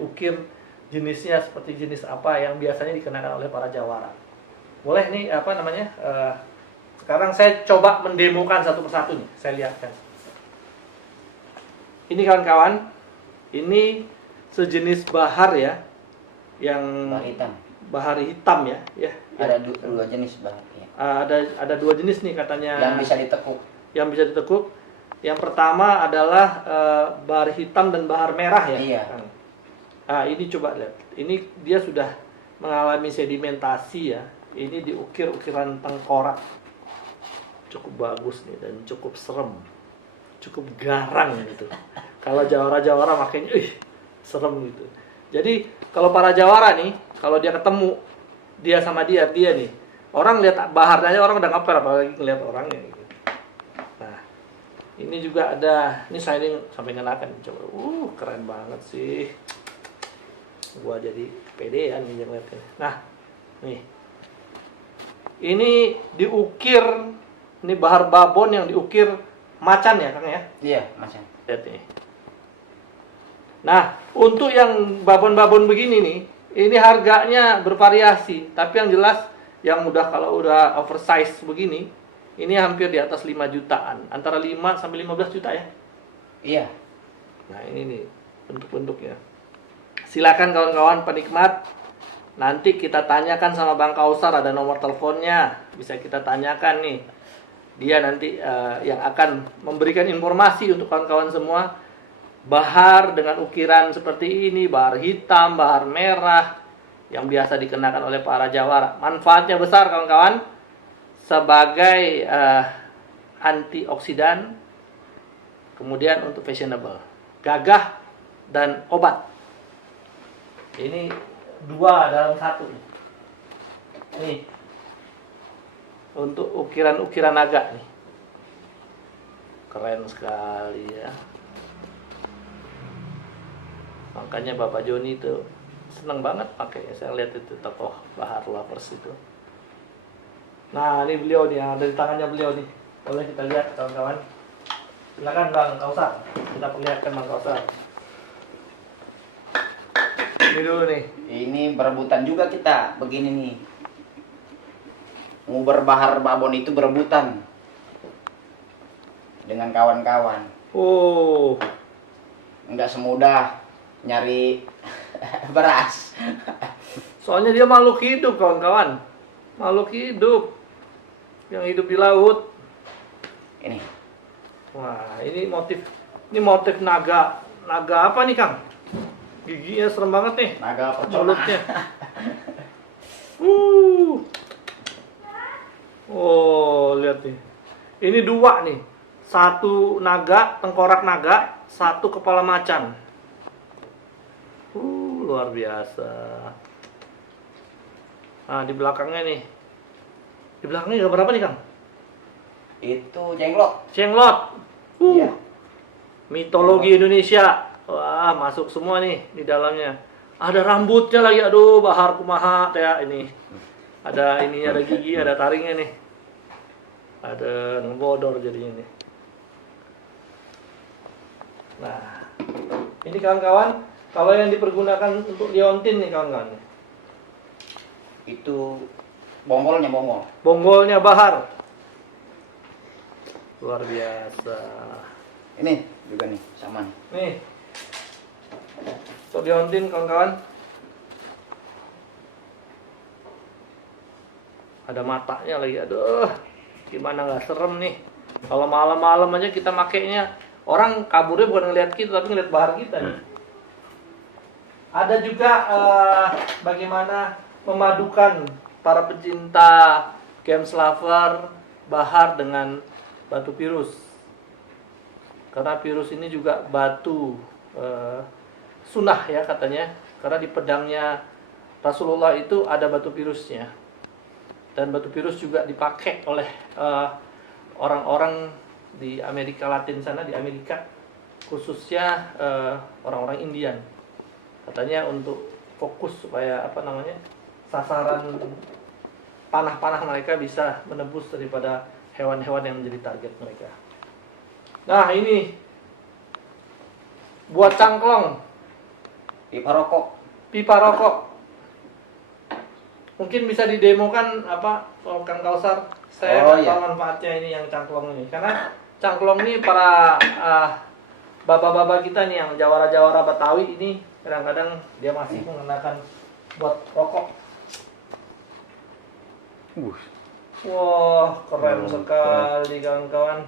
diukir jenisnya seperti jenis apa yang biasanya dikenakan oleh para jawara. Boleh nih apa namanya? Sekarang saya coba mendemokan satu persatu nih, saya lihatkan. Ini kawan-kawan, ini sejenis bahar ya, yang bahar hitam ya. Ada dua jenis bahar. Ya. Ada dua jenis nih katanya. Yang bisa ditekuk. Yang bisa ditekuk. Yang pertama adalah bahar hitam dan bahar merah ya. Iya. Nah, ini coba lihat. Ini dia sudah mengalami sedimentasi ya. Ini diukir ukiran tengkorak. Cukup bagus nih dan cukup serem. Cukup garang gitu. Kalau jawara-jawara makanya serem gitu. Jadi kalau para jawara nih, kalau dia ketemu dia sama dia nih. Orang lihat baharnya aja orang udah ngapel apalagi ngeliat orangnya gitu. Nah, ini juga ada, ini shining sampai ngenakan coba. Keren banget sih. Gua jadi pedean nih yang lihatnya. Nah, nih. Ini diukir, ini bahar babon yang diukir macan ya Kang ya? Iya, macan. Lihat nih. Nah, untuk yang babon-babon begini nih, ini harganya bervariasi. Tapi yang jelas, yang kalau udah oversize begini, ini hampir di atas 5 jutaan. Antara 5 sampai 15 juta ya? Iya. Nah, ini nih bentuk-bentuknya. Silakan kawan-kawan penikmat. Nanti kita tanyakan sama Bang Kausar, ada nomor teleponnya. Bisa kita tanyakan nih. Dia nanti yang akan memberikan informasi untuk kawan-kawan semua. Bahar dengan ukiran seperti ini, bahar hitam, bahar merah, yang biasa dikenakan oleh para jawara. Manfaatnya besar kawan-kawan, sebagai antioksidan, kemudian untuk fashionable, gagah, dan obat. Ini 2 dalam 1 nih. Nih, untuk ukiran-ukiran naga nih. Keren sekali ya. Makanya Bapak Joni itu seneng banget pakai. Saya lihat itu tokoh bahar lovers itu. Nah, ini beliau nih, yang ada di tangannya beliau nih. Boleh kita lihat kawan-kawan. Silakan Bang Kausar. Kita perlihatkan Bang Kausar. Ini dulu nih. Ini berebutan juga kita begini nih. Nguber bahar babon itu berebutan dengan kawan-kawan. Enggak semudah nyari beras. Soalnya dia makhluk hidup kawan-kawan. Makhluk hidup yang hidup di laut. Ini. Wah, ini motif naga. Naga apa nih, Kang? Giginya serem banget nih. Naga mulutnya. Oh, lihat nih. Ini 2 nih. 1 naga, tengkorak naga, 1 kepala macan. Luar biasa. Nah, di belakangnya nih. Di belakangnya gambar apa nih, Kang? Itu jenglot. Jenglot. Iya. Mitologi Indonesia. Wah, masuk semua nih di dalamnya. Ada rambutnya lagi, aduh, bahar kumaha ya ini. Ada ininya, ada gigi, ada taringnya nih. Ada ngebodor jadinya nih. Nah, ini kawan-kawan, kalau yang dipergunakan untuk liontin nih kawan-kawan. Itu bonggolnya. Bonggolnya bahar. Luar biasa. Ini juga nih, sama nih. Nih. Untuk liontin kawan-kawan. Ada matanya lagi, aduh. Gimana nggak serem nih. Kalau malam-malam aja kita makainya, orang kaburnya bukan ngeliat kita tapi ngeliat bahar kita nih. Ada juga bagaimana memadukan para pecinta games lover bahar dengan batu virus. Karena virus ini juga batu sunnah ya katanya. Karena di pedangnya Rasulullah itu ada batu virusnya. Dan batu virus juga dipakai oleh orang-orang di Amerika Latin sana, di Amerika khususnya orang-orang Indian. Katanya untuk fokus supaya sasaran panah-panah mereka bisa menembus daripada hewan-hewan yang menjadi target mereka. Nah, ini buat cangklong. pipa rokok. Pipa rokok. Mungkin bisa didemokan apa Kang Kausar? Saya Oh, nggak tahu iya. manfaatnya ini yang cangklong ini. Karena cangklong ini para bapak-bapak kita nih yang jawara-jawara Betawi ini kadang-kadang dia masih menggunakan buat rokok. Wah, keren sekali kawan-kawan.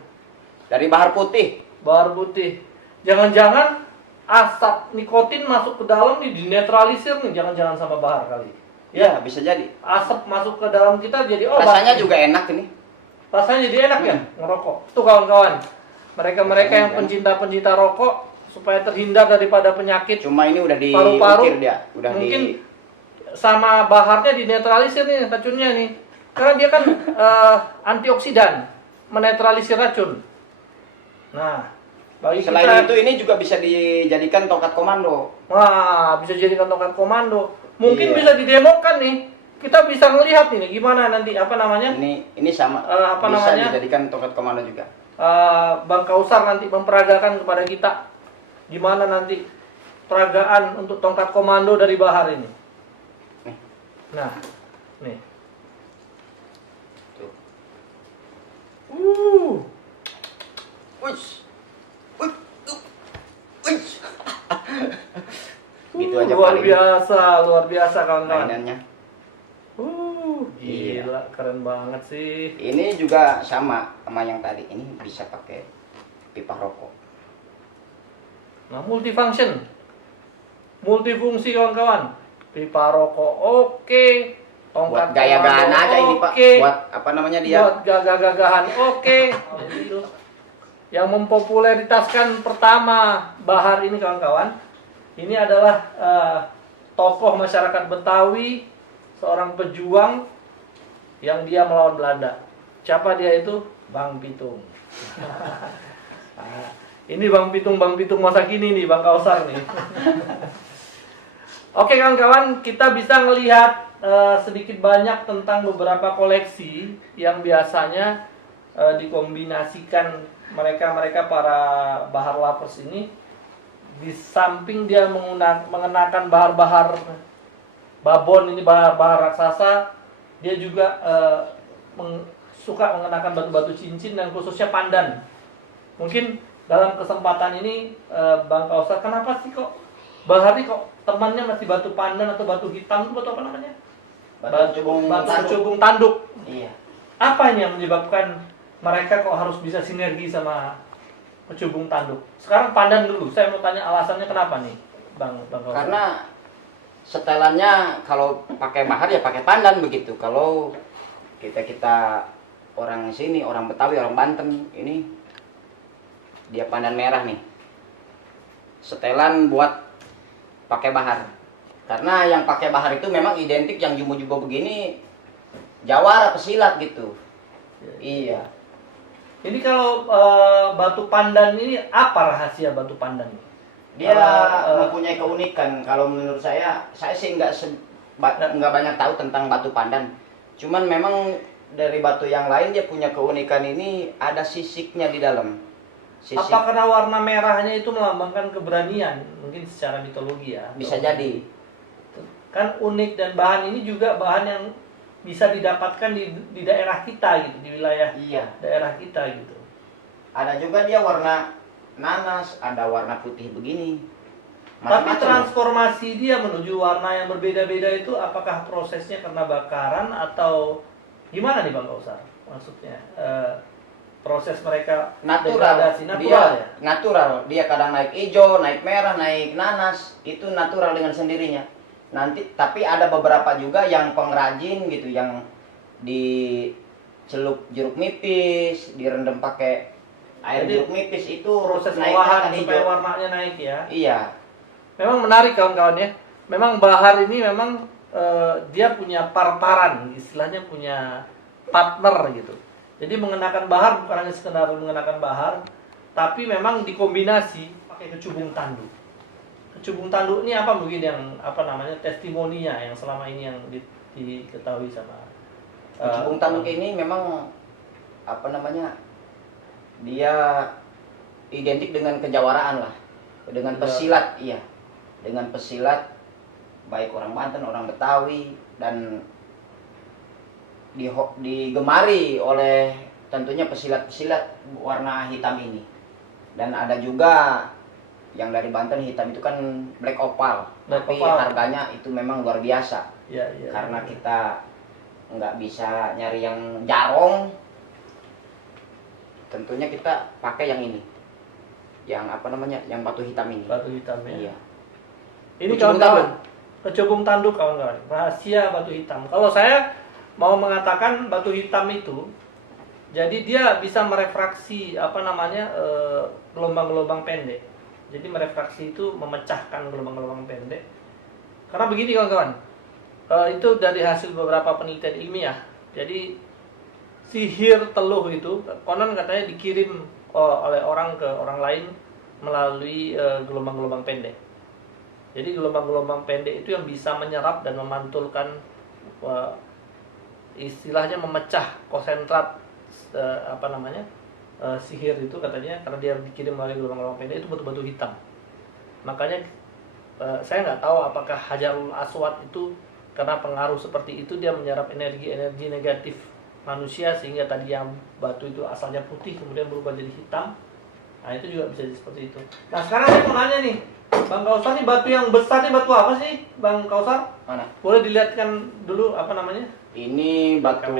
Dari bahar putih. Bahar putih. Jangan-jangan asap nikotin masuk ke dalam nih dinetralisir nih, jangan-jangan sama bahar kali. Ya, bisa jadi. Asap masuk ke dalam kita jadi Rasanya juga enak ini. Rasanya jadi enak ya ngerokok. Tuh kawan-kawan. Mereka-mereka yang pencinta-pencinta rokok supaya terhindar daripada penyakit Cuma ini udah paru-paru, diukir dia, udah mungkin sama baharnya dinetralisir nih racunnya nih. Karena dia kan antioksidan, menetralisir racun. Nah, bagi Selain kita, itu ini juga bisa dijadikan tongkat komando. wah, bisa jadikan tongkat komando. Mungkin Iya. bisa didemokan nih. Kita bisa ngelihat ini gimana nanti apa namanya? Ini sama Apa bisa namanya? dijadikan tongkat komando juga. Bang Kausar nanti memperagakan kepada kita gimana nanti peragaan untuk tongkat komando dari bahar ini. Nih. Nah, nih. Tuh. Uish. Uish. Uish. Gitu aja luar paling luar biasa kawan-kawan. mainannya. Iya. Gila, keren banget sih. Ini juga sama yang tadi. Ini bisa pakai pipa rokok. Nah, multifunction. Multifungsi kawan-kawan. Pipa rokok oke. Buat Tongkat gaya-gayaan komando aja ini, Pak. oke. Buat apa namanya dia? Buat gagah-gagahan oke. Yang mempopularitaskan pertama bahar ini kawan-kawan, ini adalah tokoh masyarakat Betawi, seorang pejuang yang dia melawan Belanda. Siapa dia itu? Bang Pitung. Nah, ini Bang Pitung masa kini nih, Bang Kausar nih. Oke kawan-kawan, kita bisa melihat sedikit banyak tentang beberapa koleksi yang biasanya dikombinasikan mereka para bahar lovers ini. Di samping dia mengenakan bahar-bahar babon ini, bahar raksasa, dia juga suka mengenakan batu-batu cincin dan khususnya pandan. Mungkin dalam kesempatan ini Bang Kausar, kenapa sih kok bahar ini kok temannya masih batu pandan atau batu hitam itu batu apa namanya? Batu cubung tanduk. Iya. Apa ini yang menyebabkan mereka kok harus bisa sinergi sama kecubung tanduk? Sekarang pandan dulu. Saya mau tanya alasannya kenapa nih, Bang Kausar? Karena setelannya kalau pakai bahar ya pakai pandan begitu. Kalau kita orang sini, orang Betawi, orang Banten, ini dia pandan merah nih. Setelan buat pakai bahar. Karena yang pakai bahar itu memang identik yang jumbo-jumbo begini jawara pesilat gitu. Iya. Ini kalau batu pandan ini apa rahasia batu pandan ini? Dia mempunyai keunikan. Kalau menurut saya sih nggak banyak tahu tentang batu pandan. Cuman memang dari batu yang lain dia punya keunikan ini, ada sisiknya di dalam. Sisik. Apa karena warna merahnya itu melambangkan keberanian? Mungkin secara mitologi ya. Bisa jadi. Kan unik, dan bahan ini juga bahan yang bisa didapatkan di daerah kita gitu, di wilayah Iya. daerah kita gitu. Ada juga dia warna nanas, ada warna putih begini. Tapi Macam-macam. transformasi dia menuju warna yang berbeda-beda itu apakah prosesnya karena bakaran atau gimana nih Bang Kausar? Maksudnya proses mereka natural. degradasi Dia natural ya? natural. Dia kadang naik hijau, naik merah, naik nanas, itu natural dengan sendirinya. Nanti tapi ada beberapa juga yang pengrajin gitu, yang dicelup jeruk nipis, direndam pakai air Jadi, jeruk nipis, itu Proses naiknya olahan kan supaya hijau. warnanya naik ya. Iya. Memang menarik kawan-kawan ya. Memang bahar ini memang dia punya parparan, istilahnya punya partner gitu. Jadi mengenakan bahar bukan hanya sekedar mengenakan bahar, tapi memang dikombinasi pakai kecubung tanduk. Kecubung tanduk ini apa mungkin yang apa namanya testimoninya yang selama ini yang diketahui sama Kecubung tanduk ini memang apa namanya, dia identik dengan kejawaraan lah, dengan pesilat. Iya. dengan pesilat baik orang Banten, orang Betawi, dan digemari oleh tentunya pesilat-pesilat warna hitam ini. Dan ada juga yang dari Banten hitam itu kan black opal, tapi harganya itu memang luar biasa. Ya, karena kita nggak bisa nyari yang jarong, tentunya kita pakai yang ini, yang apa namanya, yang batu hitam ini. Batu hitam ya. Iya. Ini kawan-kawan, kecubung tanduk kawan-kawan, rahasia batu hitam. Kalau saya mau mengatakan batu hitam itu, jadi dia bisa merefraksi apa namanya gelombang-gelombang pendek. Jadi merefraksi itu memecahkan gelombang-gelombang pendek. Karena begini kawan-kawan, itu dari hasil beberapa penelitian ilmiah. Jadi sihir teluh itu konon katanya dikirim oleh orang ke orang lain melalui gelombang-gelombang pendek. Jadi gelombang-gelombang pendek itu yang bisa menyerap dan memantulkan, istilahnya memecah konsentrat apa namanya sihir itu katanya, karena dia dikirim melalui gelombang-gelombang pendek itu batu-batu hitam. Makanya saya nggak tahu apakah Hajarul Aswad itu karena pengaruh seperti itu dia menyerap energi-energi negatif manusia, sehingga tadi yang batu itu asalnya putih kemudian berubah jadi hitam. Nah itu juga bisa jadi seperti itu. Nah sekarang saya mau nanya nih, Bang Kausar, nih batu yang besar nih batu apa sih Bang Kausar? Mana? Boleh dilihatkan dulu apa namanya? Ini batu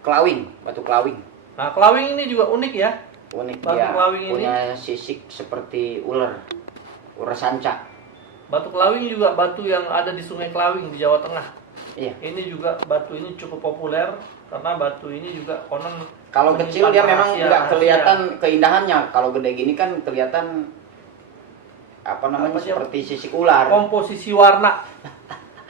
kelawing, batu kelawing. Nah kelawing ini juga unik ya. Unik, batu dia kelawing punya ini sisik seperti ular sanca. Batu kelawing juga batu yang ada di Sungai Kelawing di Jawa Tengah. Iya. Ini juga batu ini cukup populer karena batu ini juga konon kalau kecil dia memang nggak kelihatan keindahannya. Kalau gede gini kan kelihatan apa namanya, seperti sisik ular. Komposisi warna.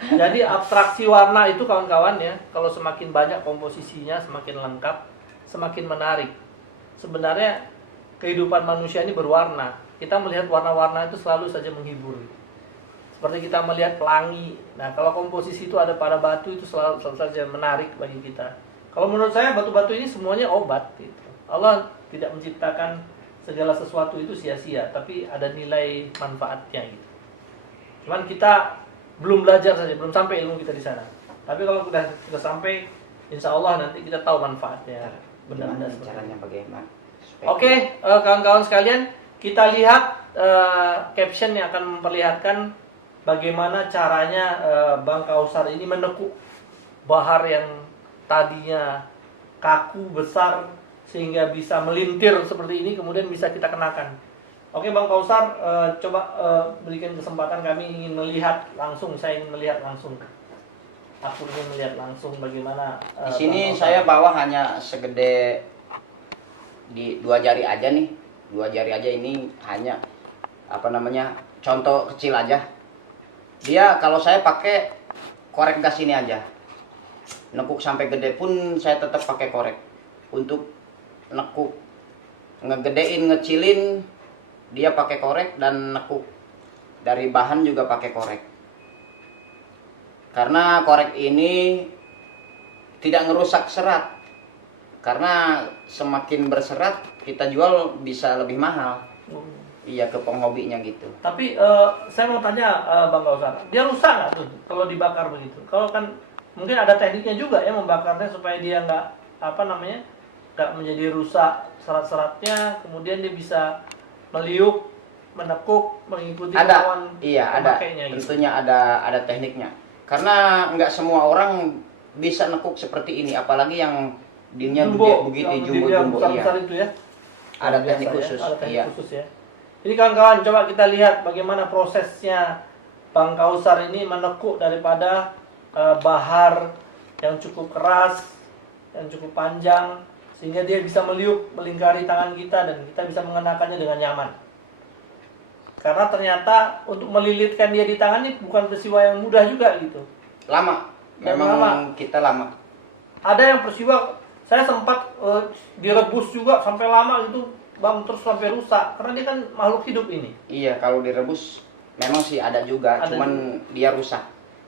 Jadi abstraksi warna itu kawan-kawan ya, kalau semakin banyak komposisinya semakin lengkap, semakin menarik. Sebenarnya kehidupan manusia ini berwarna. Kita melihat warna-warna itu selalu saja menghibur. Seperti kita melihat pelangi. Nah, kalau komposisi itu ada pada batu itu selalu saja menarik bagi kita. Kalau menurut saya batu-batu ini semuanya obat gitu. Allah tidak menciptakan segala sesuatu itu sia-sia, tapi ada nilai manfaatnya gitu. Cuman kita belum belajar saja, belum sampai ilmu kita di sana. Tapi kalau sudah sampai, insya Allah nanti kita tahu manfaatnya. Benar-benar caranya bagaimana? Oke, kawan-kawan sekalian, kita lihat caption yang akan memperlihatkan bagaimana caranya Bang Kausar ini menekuk bahar yang tadinya kaku besar sehingga bisa melintir seperti ini, kemudian bisa kita kenakan. Oke Bang Kausar, coba berikan kesempatan, kami ingin melihat langsung, saya ingin melihat langsung. Aku ingin melihat langsung bagaimana. Di sini saya bawa hanya segede di 2 jari aja nih, 2 jari aja. Ini hanya apa namanya, contoh kecil aja. Dia kalau saya pakai korek gas ini aja, nekuk sampai gede pun saya tetap pakai korek untuk nekuk. Ngegedein, ngecilin dia pakai korek, dan nekuk dari bahan juga pakai korek. Karena korek ini tidak ngerusak serat. Karena semakin berserat kita jual bisa lebih mahal. Iya, ke penghobinya gitu. Tapi saya mau tanya Bang Kausar, dia rusak nggak tuh kalau dibakar begitu? Kalau kan mungkin ada tekniknya juga ya membakarnya supaya dia nggak apa namanya, nggak menjadi rusak serat-seratnya, kemudian dia bisa meliuk, menekuk, mengikuti kemauan pemakainya. Gitu. Tentunya ada tekniknya. Karena nggak semua orang bisa nekuk seperti ini, apalagi yang dinnya gede begitu, jumbo-jumbo. Besar itu ya. Ada teknik khusus. Ya, ada teknik khusus ya. Jadi kawan-kawan, coba kita lihat bagaimana prosesnya Bang Kausar ini menekuk daripada bahar yang cukup keras, yang cukup panjang, sehingga dia bisa meliuk melingkari tangan kita dan kita bisa mengenakannya dengan nyaman. Karena ternyata untuk melilitkan dia di tangan ini bukan peristiwa yang mudah juga gitu. Lama. Memang kita lama. Ada yang peristiwa saya sempat direbus juga sampai lama gitu, Bang, terus sampai rusak karena dia kan makhluk hidup ini. Iya, kalau direbus memang sih ada juga, cuman dia rusak.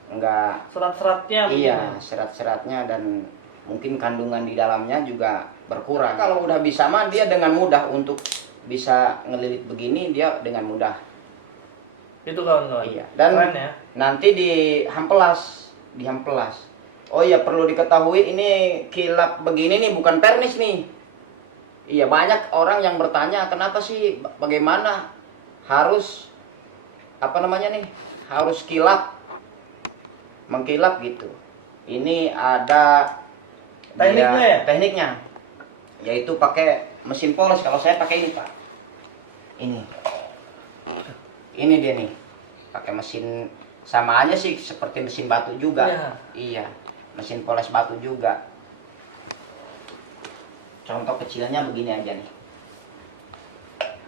Enggak serat-seratnya. Iya, serat-seratnya dan mungkin kandungan di dalamnya juga berkurang. Kalau udah bisa mah dia dengan mudah untuk bisa ngelilit begini, dia dengan mudah. Itu kawan-kawan. Iya. Dan keren ya. nanti dihempelas. Oh iya, perlu diketahui ini kilap begini nih bukan pernis nih. Iya, banyak orang yang bertanya kenapa sih, bagaimana harus apa namanya nih, harus mengkilap gitu. Ini ada Tekniknya ya? Tekniknya, yaitu pakai mesin poles. Kalau saya pakai ini Pak, ini dia nih, pakai mesin, sama aja sih seperti mesin batu juga. Iya, mesin poles batu juga. Contoh kecilnya begini aja nih.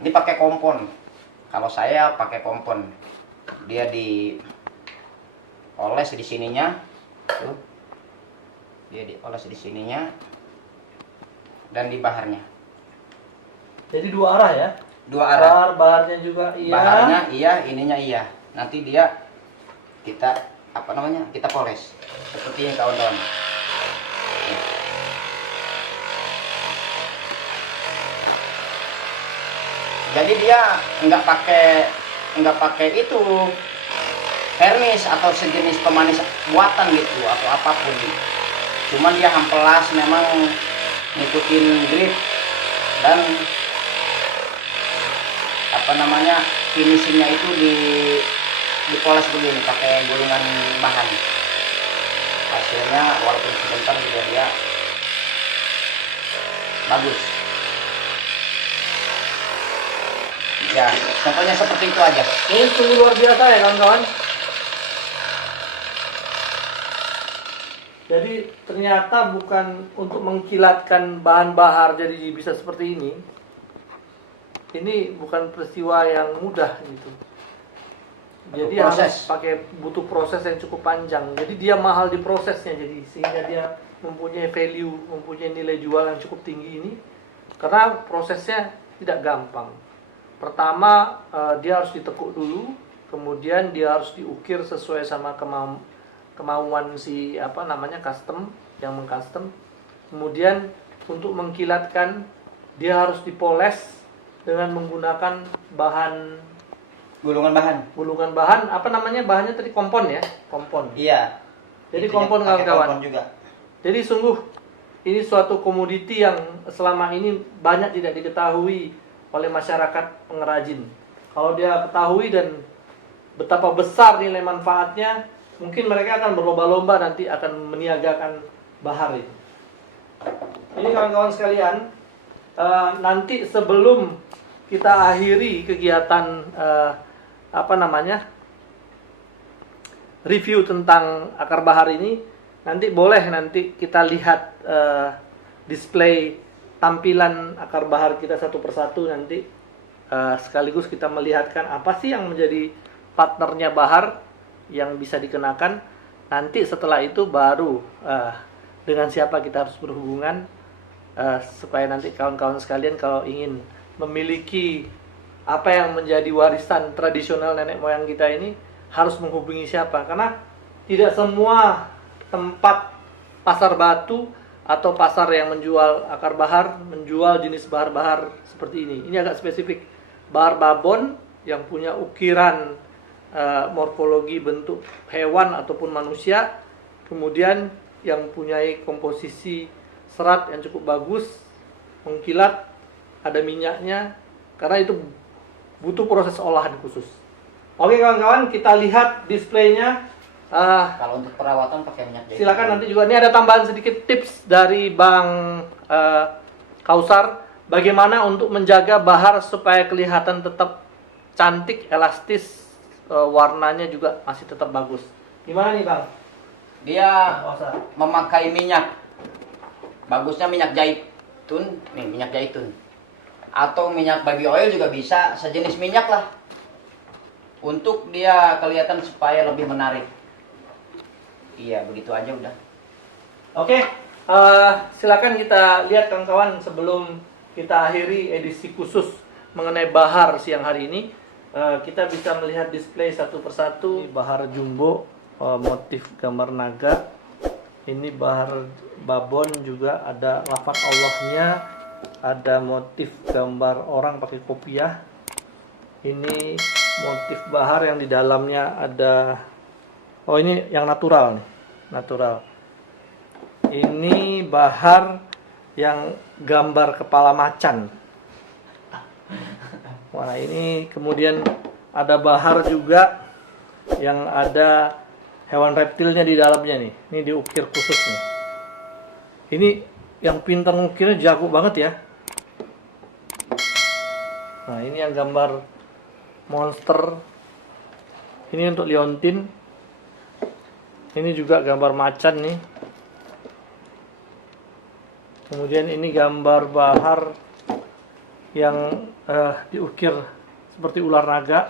Ini pakai kompon. Kalau saya pakai kompon, dia dioles di sininya, tuh. Dia dioles di sininya dan di baharnya. Jadi dua arah ya? Dua arah. Baharnya juga iya. Baharnya iya, ininya iya. Nanti kita apa namanya? Kita poles. Seperti ini kawan-kawan. Jadi dia nggak pakai itu vernis atau sejenis pemanis buatan gitu atau apapun. Cuman dia hampelas, memang ngikutin grip dan apa namanya, finishingnya itu dipoles begini pakai gulungan bahan. Hasilnya walaupun sebentar juga dia bagus. Ya, contohnya seperti itu aja. Ini sungguh luar biasa ya kawan-kawan. Jadi ternyata bukan untuk mengkilatkan bahan bahar jadi bisa seperti ini. Ini bukan peristiwa yang mudah gitu. Jadi harus butuh proses yang cukup panjang. Jadi dia mahal di prosesnya, jadi sehingga dia mempunyai value, mempunyai nilai jual yang cukup tinggi ini. Karena prosesnya tidak gampang. Pertama dia harus ditekuk dulu, kemudian dia harus diukir sesuai sama kemauan si custom yang mengcustom. Kemudian untuk mengkilatkan dia harus dipoles dengan menggunakan gulungan bahan bahannya tadi kompon ya, kompon. Iya. Jadi kompon kawan-kawan. Jadi sungguh ini suatu komoditi yang selama ini banyak tidak diketahui oleh masyarakat pengrajin. Kalau dia ketahui dan betapa besar nilai manfaatnya, mungkin mereka akan berlomba-lomba nanti akan meniagakan bahar ini. Ini kawan-kawan sekalian, nanti sebelum kita akhiri kegiatan review tentang akar bahar ini, nanti kita lihat display tampilan akar bahar kita satu persatu nanti, sekaligus kita melihatkan apa sih yang menjadi partnernya bahar yang bisa dikenakan. Nanti setelah itu baru dengan siapa kita harus berhubungan, supaya nanti kawan-kawan sekalian kalau ingin memiliki apa yang menjadi warisan tradisional nenek moyang kita ini harus menghubungi siapa. Karena tidak semua tempat pasar batu atau pasar yang menjual akar bahar menjual jenis bahar-bahar seperti ini. Ini agak spesifik. Bahar babon yang punya ukiran morfologi bentuk hewan ataupun manusia, kemudian yang mempunyai komposisi serat yang cukup bagus, mengkilat, ada minyaknya, karena itu butuh proses olahan khusus. Oke kawan-kawan, kita lihat displaynya. Kalau untuk perawatan pakai minyak jahitan. Silakan nanti juga, ini ada tambahan sedikit tips dari Bang Kausar, bagaimana untuk menjaga bahar supaya kelihatan tetap cantik, elastis, warnanya juga masih tetap bagus. Gimana nih Bang? Dia memakai minyak, bagusnya minyak zaitun, nih minyak zaitun, atau minyak baby oil juga bisa, sejenis minyak lah, untuk dia kelihatan supaya lebih menarik. Iya, begitu aja udah. Oke, silakan kita lihat kawan-kawan sebelum kita akhiri edisi khusus mengenai bahar siang hari ini. Kita bisa melihat display satu persatu. Ini bahar jumbo, motif gambar naga. Ini bahar babon juga ada lafaz Allahnya, ada motif gambar orang pakai kopiah. Ini motif bahar yang di dalamnya ada, oh ini yang natural nih, natural. Ini bahar yang gambar kepala macan. Wah, ini kemudian ada bahar juga yang ada hewan reptilnya di dalamnya nih. Ini diukir khusus nih. Ini yang pintar ngukirnya jago banget ya. Nah, ini yang gambar monster. Ini untuk liontin. Ini juga gambar macan nih. Kemudian ini gambar bahar yang diukir seperti ular naga.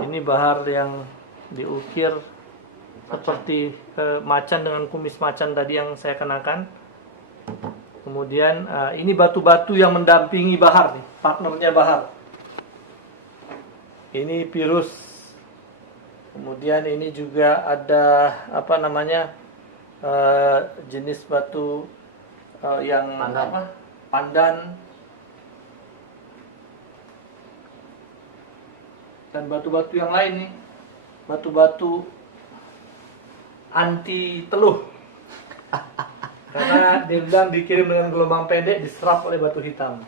Ini bahar yang diukir seperti macan dengan kumis macan tadi yang saya kenakan. Kemudian ini batu-batu yang mendampingi bahar nih, partnernya bahar. Ini virus. Kemudian ini juga ada apa namanya jenis batu yang Pandan. apa? Pandan. Dan batu-batu yang lain nih, batu-batu anti teluh. Karena dia bilang dikirim dengan gelombang pendek diserap oleh batu hitam.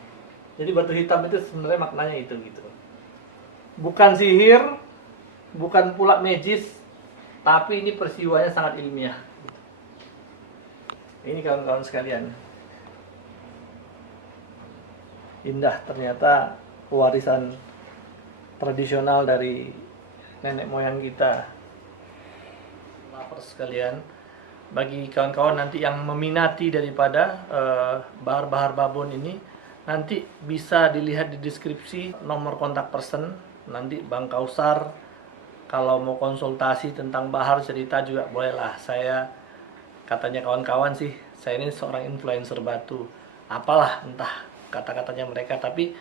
Jadi batu hitam itu sebenarnya maknanya itu gitu. Bukan sihir, bukan pula magis, tapi ini peristiwanya sangat ilmiah. Ini kawan-kawan sekalian. Indah ternyata warisan tradisional dari nenek moyang kita. Lovers sekalian, bagi kawan-kawan nanti yang meminati daripada bahar-bahar babon ini, nanti bisa dilihat di deskripsi nomor kontak person. Nanti Bang Kausar kalau mau konsultasi tentang bahar cerita juga bolehlah. Saya katanya kawan-kawan sih, saya ini seorang influencer batu. Apalah entah kata-katanya mereka, tapi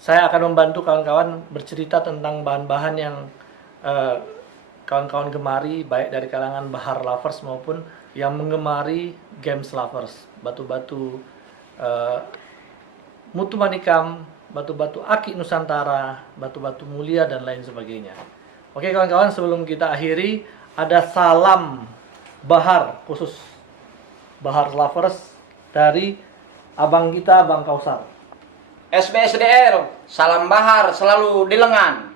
saya akan membantu kawan-kawan bercerita tentang bahan-bahan yang kawan-kawan gemari, baik dari kalangan bahar lovers maupun yang menggemari games lovers. Batu-batu mutu manikam, batu-batu akik Nusantara, batu-batu mulia, dan lain sebagainya. Oke kawan-kawan, sebelum kita akhiri, ada salam bahar khusus bahar lovers dari abang kita, Bang Kausar. SBSDR, salam bahar selalu di lengan.